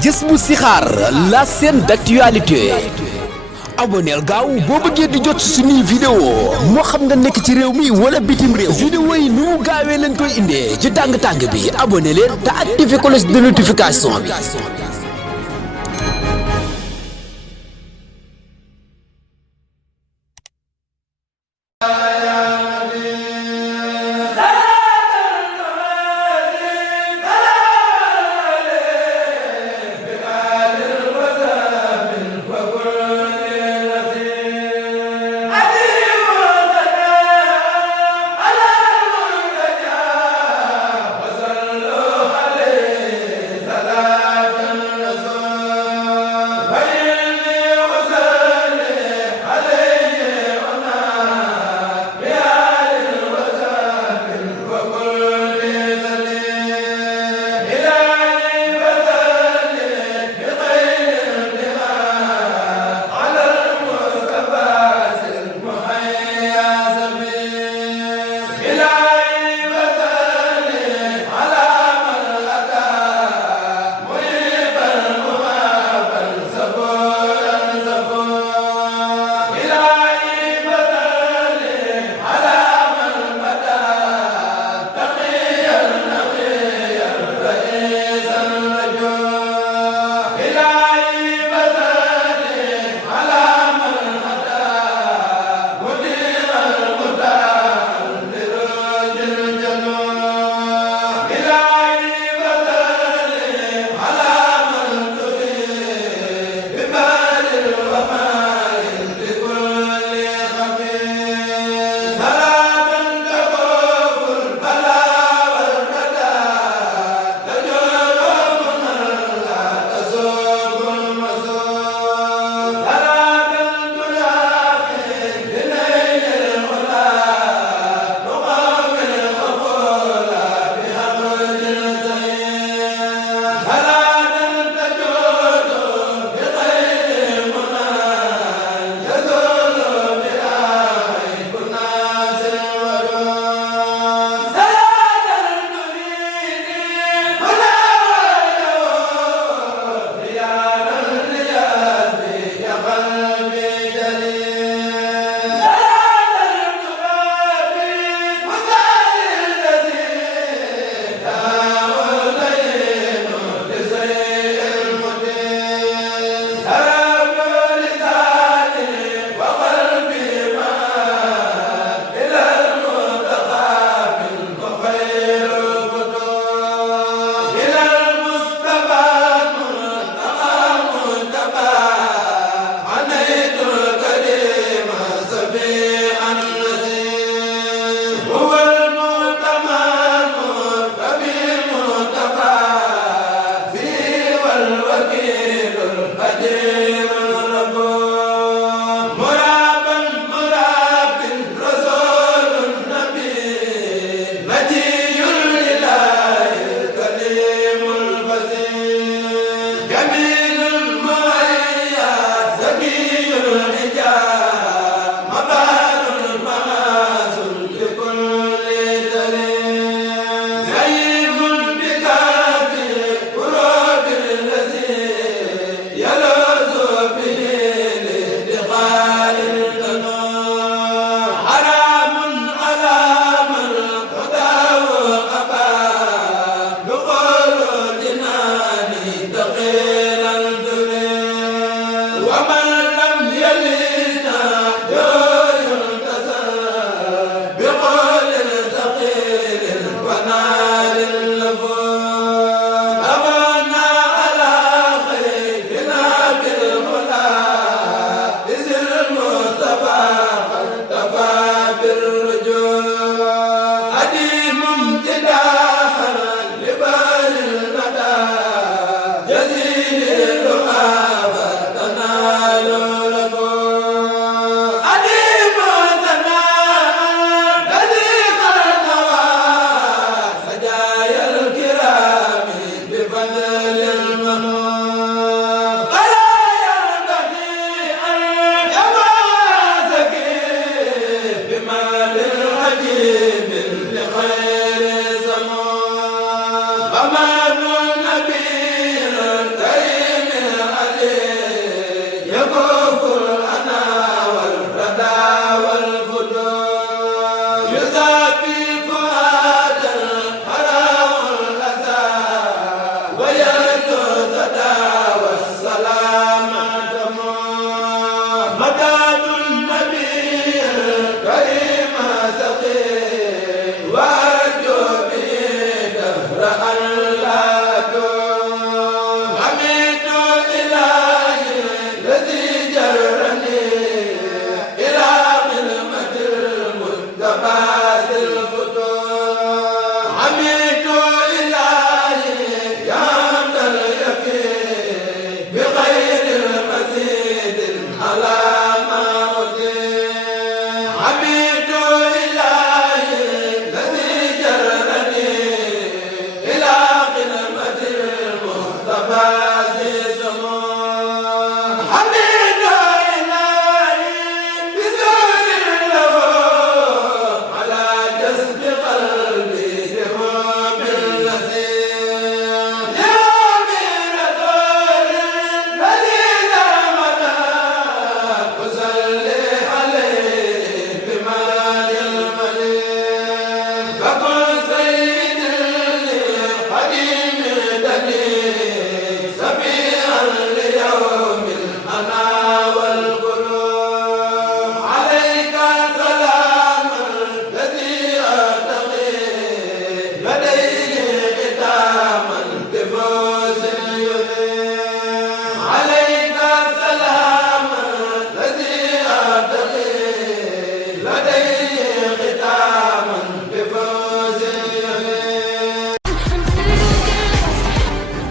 Jazboul Chikhar, la chaîne d'actualité. abonneel gaaw boo bëggee di jot suñuy vidéo moo xam nga nekk ci réew mi wala bitim réew. vidéo yi nu mu gaawee leen koy indee ci tàng-tàng bi abonné leen te activé cloche de notification bi.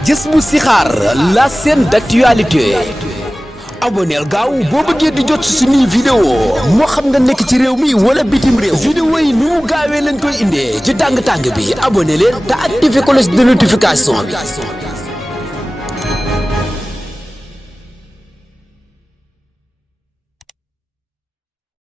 Jazboul Chikhar, la chaîne d'actualité. aboneel gaaw boo bëggee di jot suñuy vidéo moo xam nga nekk ci réew mi wala bitim réew. vidéo yi nu mu gaawee lañ koy indee ci tàng-tàng bi abonné leen te activé cloche de notification bi.